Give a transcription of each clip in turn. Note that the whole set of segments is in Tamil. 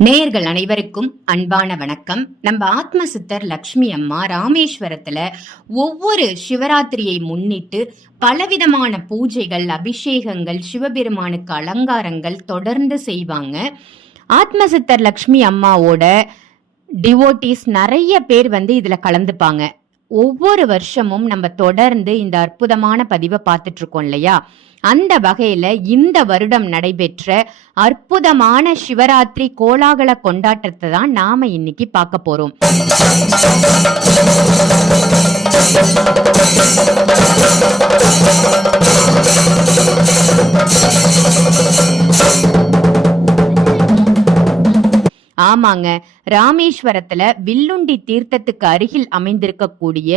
நேயர்கள் அனைவருக்கும் அன்பான வணக்கம். நம்ம ஆத்ம சித்தர் லக்ஷ்மி அம்மா ராமேஸ்வரத்துல ஒவ்வொரு சிவராத்திரியை முன்னிட்டு பலவிதமான பூஜைகள் அபிஷேகங்கள் சிவபெருமானுக்கு அலங்காரங்கள் தொடர்ந்து செய்வாங்க. ஆத்ம சித்தர் லக்ஷ்மி அம்மாவோட டிவோட்டிஸ் நிறைய பேர் வந்து இதுல கலந்துப்பாங்க. ஒவ்வொரு வருஷமும் நம்ம தொடர்ந்து இந்த அற்புதமான பதிவை பார்த்துட்டு இருக்கோம் இல்லையா? அந்த வகையில இந்த வருடம் நடைபெற்ற அற்புதமான சிவராத்திரி கோலாகல கொண்டாட்டத்தை தான் நாம இன்னைக்கு பார்க்க போறோம். ஆமாங்க ராமேஸ்வரத்துல வில்லுண்டி தீர்த்தத்துக்கு அருகில் அமைந்திருக்கக்கூடிய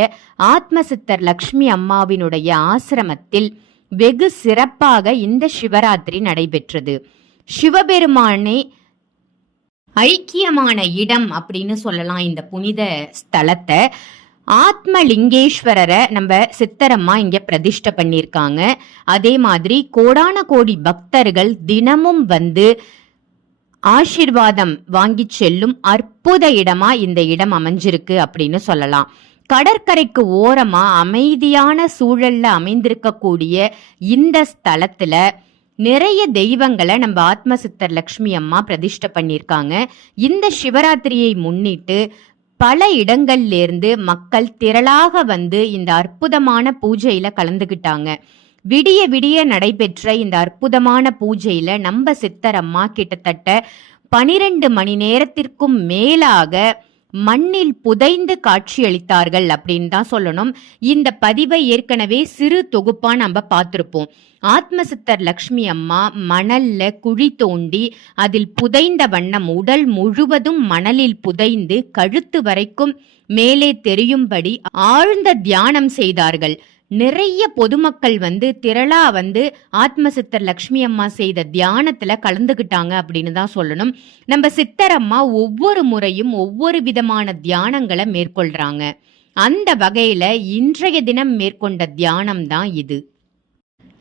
ஆத்மசித்தர் லக்ஷ்மி அம்மாவினுடைய ஆசிரமத்தில் வெகு சிறப்பாக இந்த சிவராத்திரி நடைபெற்றது. சிவபெருமானே ஐக்கியமான இடம் அப்படின்னு சொல்லலாம் இந்த புனித ஸ்தலத்தை. ஆத்மலிங்கேஸ்வரரை நம்ம சித்தரம்மா இங்க பிரதிஷ்டை பண்ணியிருக்காங்க. அதே மாதிரி கோடான கோடி பக்தர்கள் தினமும் வந்து ஆசிர்வாதம் வாங்கி செல்லும் அற்புத இடமா இந்த இடம் அமைஞ்சிருக்கு அப்படின்னு சொல்லலாம். கடற்கரைக்கு ஓரமா அமைதியான சூழல்ல அமைந்திருக்கக்கூடிய இந்த ஸ்தலத்துல நிறைய தெய்வங்களை நம்ம சித்தர் லக்ஷ்மி அம்மா பிரதிஷ்டை பண்ணியிருக்காங்க. இந்த சிவராத்திரியை முன்னிட்டு பல இடங்கள்லேருந்து மக்கள் திரளாக வந்து இந்த அற்புதமான பூஜையில கலந்துக்கிட்டாங்க விடிய விடிய நடைபெற்ற இந்த அற்புதமான பூஜையில நம்ம சித்தரம்மா கிட்டத்தட்ட பனிரெண்டு மணி நேரத்திற்கும் மேலாக மண்ணில் புதைந்து காட்சியளித்தார்கள் அப்படின்னு தான் சொல்லணும். இந்த பதிவை ஏற்கனவே சிறு தொகுப்பா நம்ம பார்த்திருப்போம். ஆத்மசித்தர் லக்ஷ்மி அம்மா மணல்ல குழி தோண்டி அதில் புதைந்த வண்ணம் உடல் முழுவதும் மணலில் புதைந்து கழுத்து வரைக்கும் மேலே தெரியும்படி ஆழ்ந்த தியானம் செய்தார்கள். நிறைய பொதுமக்கள் வந்து திரளா வந்து ஆத்ம சித்தர் லக்ஷ்மி அம்மா செய்த தியானத்துல கலந்துக்கிட்டாங்க அப்படின்னு தான் சொல்லணும். நம்ம சித்தரம்மா ஒவ்வொரு முறையும் ஒவ்வொரு விதமான தியானங்களை மேற்கொள்றாங்க. அந்த வகையில இன்றைய தினம் மேற்கொண்ட தியானம் தான் இது.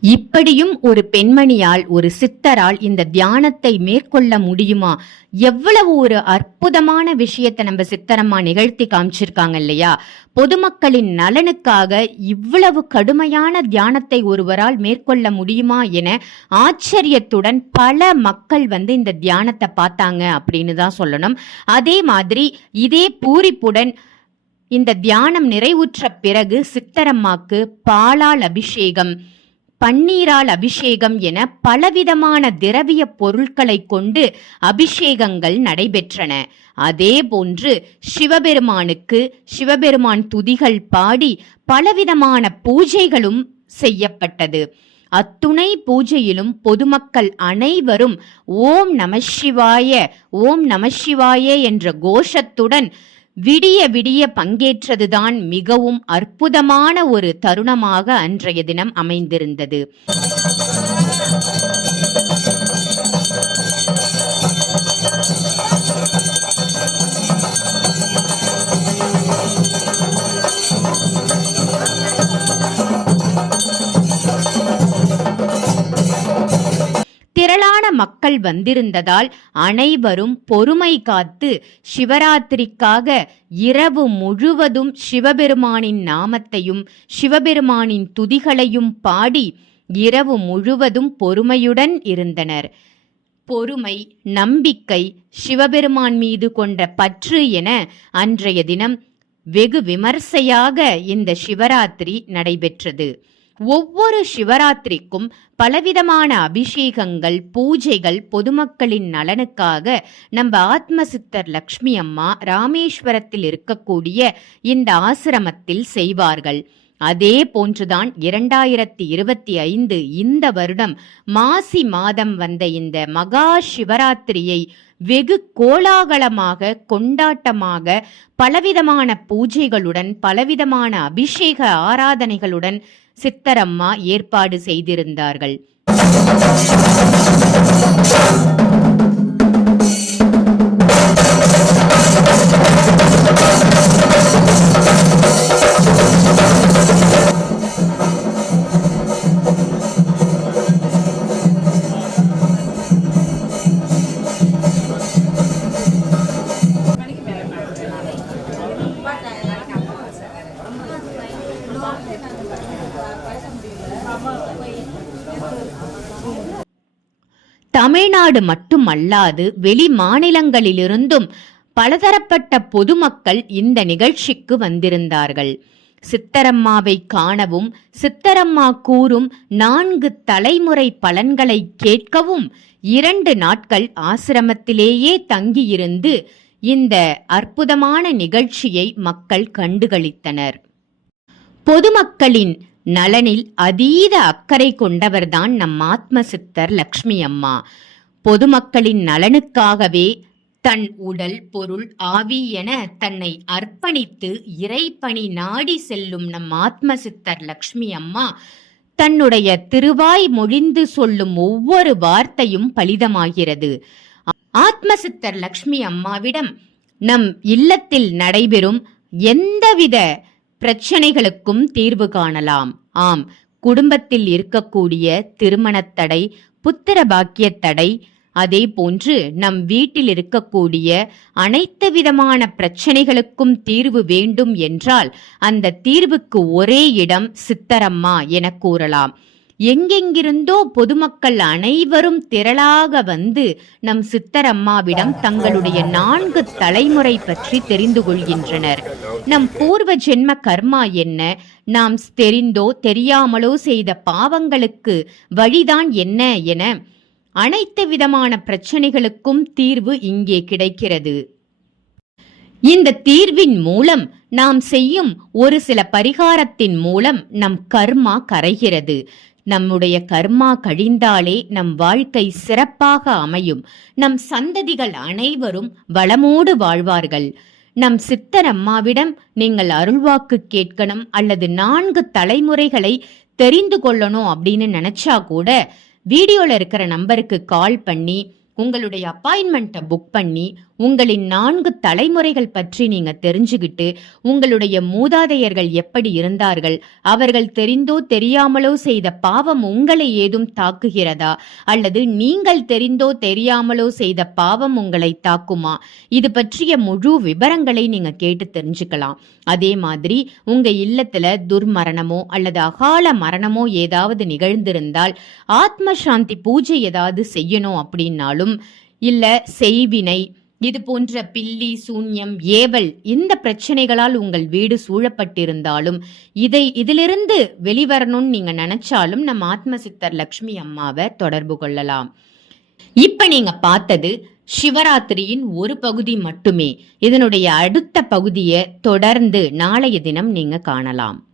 இப்படியும் ஒரு பெண்மணியால் ஒரு சித்தரால் இந்த தியானத்தை மேற்கொள்ள முடியுமா? எவ்வளவு ஒரு அற்புதமான விஷயத்தை நம்ம சித்தரம்மா நிகழ்த்தி காமிச்சிருக்காங்க இல்லையா? பொதுமக்களின் நலனுக்காக இவ்வளவு கடுமையான தியானத்தை ஒருவரால் மேற்கொள்ள முடியுமா என ஆச்சரியத்துடன் பல மக்கள் வந்து இந்த தியானத்தை பார்த்தாங்க அப்படின்னு தான் சொல்லணும். அதே மாதிரி இதே பூரிப்புடன் இந்த தியானம் நிறைவுற்ற பிறகு சித்தரம்மாக்கு பாலால் அபிஷேகம் பன்னீரால் அபிஷேகம் என பலவிதமான திரவிய பொருட்களை கொண்டு அபிஷேகங்கள் நடைபெற்றன. அதே போன்று சிவபெருமானுக்கு சிவபெருமான் துதிகள் பாடி பலவிதமான பூஜைகளும் செய்யப்பட்டது. அத்துணை பூஜையிலும் பொதுமக்கள் அனைவரும் ஓம் நம சிவாய ஓம் நம சிவாய என்ற கோஷத்துடன் விடிய விடிய பங்கேற்றதுதான் மிகவும் அற்புதமான ஒரு தருணமாக அன்றைய தினம் அமைந்திருந்தது. மக்கள் வந்திருந்ததால் அனைவரும் பொறுமை காத்து சிவராத்திரிக்காக இரவு முழுவதும் சிவபெருமானின் நாமத்தையும் சிவபெருமானின் துதிகளையும் பாடி இரவு முழுவதும் பொறுமையுடன் இருந்தனர். பொறுமை நம்பிக்கை சிவபெருமான் மீது கொண்ட பற்று என அன்றைய தினம் வெகு விமர்சையாக இந்த சிவராத்திரி நடைபெற்றது. ஒவ்வொரு சிவராத்திரிக்கும் பலவிதமான அபிஷேகங்கள் பூஜைகள் பொதுமக்களின் நலனுக்காக நம்ம ஆத்மசித்தர் லக்ஷ்மி அம்மா ராமேஸ்வரத்தில் இருக்கக்கூடிய இந்த ஆசிரமத்தில் செய்வார்கள். அதே போன்றுதான் இரண்டாயிரத்தி இருபத்தி ஐந்து இந்த வருடம் மாசி மாதம் வந்த இந்த மகா சிவராத்திரியை வெகு கோலாகலமாக கொண்டாட்டமாக பலவிதமான பூஜைகளுடன் பலவிதமான அபிஷேக ஆராதனைகளுடன் சித்தரம்மா ஏற்பாடு செய்திருந்தார்கள் Thank you. தமிழ்நாடு மட்டுமல்லாது வெளி மாநிலங்களிலிருந்தும் பலதரப்பட்ட பொதுமக்கள் இந்த நிகழ்ச்சிக்கு வந்திருந்தார்கள். சித்தரம்மாவை காணவும் சித்தரம்மா கூறும் நான்கு தலைமுறை பலன்களை கேட்கவும் இரண்டு நாட்கள் ஆசிரமத்திலேயே தங்கியிருந்து இந்த அற்புதமான நிகழ்ச்சியை மக்கள் கண்டுகளித்தனர். பொதுமக்களின் நலனில் அதீத அக்கறை கொண்டவர்தான் நம் ஆத்ம சித்தர் லக்ஷ்மி அம்மா. பொதுமக்களின் நலனுக்காகவே தன் உடல் பொருள் ஆவி என தன்னை அர்ப்பணித்து இறைப்பணி நாடி செல்லும் நம் ஆத்ம சித்தர் லக்ஷ்மி அம்மா தன்னுடைய திருவாய் மொழிந்து சொல்லும் ஒவ்வொரு வார்த்தையும் பலிதமாகிறது. ஆத்ம சித்தர் லக்ஷ்மி அம்மாவிடம் நம் இல்லத்தில் நடைபெறும் எந்தவித பிரச்சனைகளுக்கும் தீர்வு காணலாம். ஆம் குடும்பத்தில் இருக்கக்கூடிய திருமணத் தடை புத்திர பாக்கிய தடை அதே போன்று நம் வீட்டில் இருக்கக்கூடிய அனைத்து விதமான பிரச்சனைகளுக்கும் தீர்வு வேண்டும் என்றால் அந்த தீர்வுக்கு ஒரே இடம் சித்தரம்மா என கூறலாம். எங்கெங்கிருந்தோ பொதுமக்கள் அனைவரும் திரளாக வந்து நம் சித்தரம்மாவிடம் தங்களுடைய நான்கு தலைமுறை பற்றி தெரிந்து கொள்கின்றனர். நம் பூர்வ ஜென்ம கர்மா என்ன? நாம் தெரிந்தோ தெரியாமலோ செய்த பாவங்களுக்கு வழிதான் என்ன என அனைத்து விதமான பிரச்சனைகளுக்கும் தீர்வு இங்கே கிடைக்கிறது. இந்த தீர்வின் மூலம் நாம் செய்யும் ஒரு சில பரிகாரத்தின் மூலம் நம் கர்மா கரைகிறது. நம்முடைய கர்மா கழிந்தாலே நம் வாழ்க்கை சிறப்பாக அமையும். நம் சந்ததிகள் அனைவரும் வளமோடு வாழ்வார்கள். நம் சித்தர் அம்மாவிடம் நீங்கள் அருள்வாக்கு கேட்கணும் அல்லது நான்கு தலைமுறைகளை தெரிந்து கொள்ளணும் அப்படின்னு நினைச்சா கூட வீடியோல இருக்கிற நம்பருக்கு கால் பண்ணி உங்களுடைய அப்பாயின்மெண்ட்டை புக் பண்ணி உங்களின் நான்கு தலைமுறைகள் பற்றி நீங்க தெரிஞ்சுக்கிட்டு உங்களுடைய மூதாதையர்கள் எப்படி இருந்தார்கள் அவர்கள் தெரிந்தோ தெரியாமலோ செய்த பாவம் உங்களை ஏதும் தாக்குகிறதா? அல்லது நீங்கள் தெரிந்தோ தெரியாமலோ செய்த பாவம் உங்களை தாக்குமா? இது பற்றிய முழு விவரங்களை நீங்க கேட்டு தெரிஞ்சுக்கலாம். அதே மாதிரி உங்க இல்லத்துல துர்மரணமோ அல்லது அகால மரணமோ ஏதாவது நிகழ்ந்திருந்தால் ஆத்ம சாந்தி பூஜை ஏதாவது செய்யணும் அப்படின்னாலும் இல்ல செய்வினை இது போன்ற பில்லி சூன்யம் ஏவல் இந்த பிரச்சனைகளால் உங்கள் வீடு சூழப்பட்டிருந்தாலும் இதை இதிலிருந்து வெளிவரணும்னு நீங்க நினைச்சாலும் நம்ம ஆத்ம சித்தர் லக்ஷ்மி அம்மாவை தொடர்பு கொள்ளலாம். இப்ப நீங்க பார்த்தது சிவராத்திரியின் ஒரு பகுதி மட்டுமே. இதனுடைய அடுத்த பகுதியை தொடர்ந்து நாளைய தினம் நீங்க காணலாம்.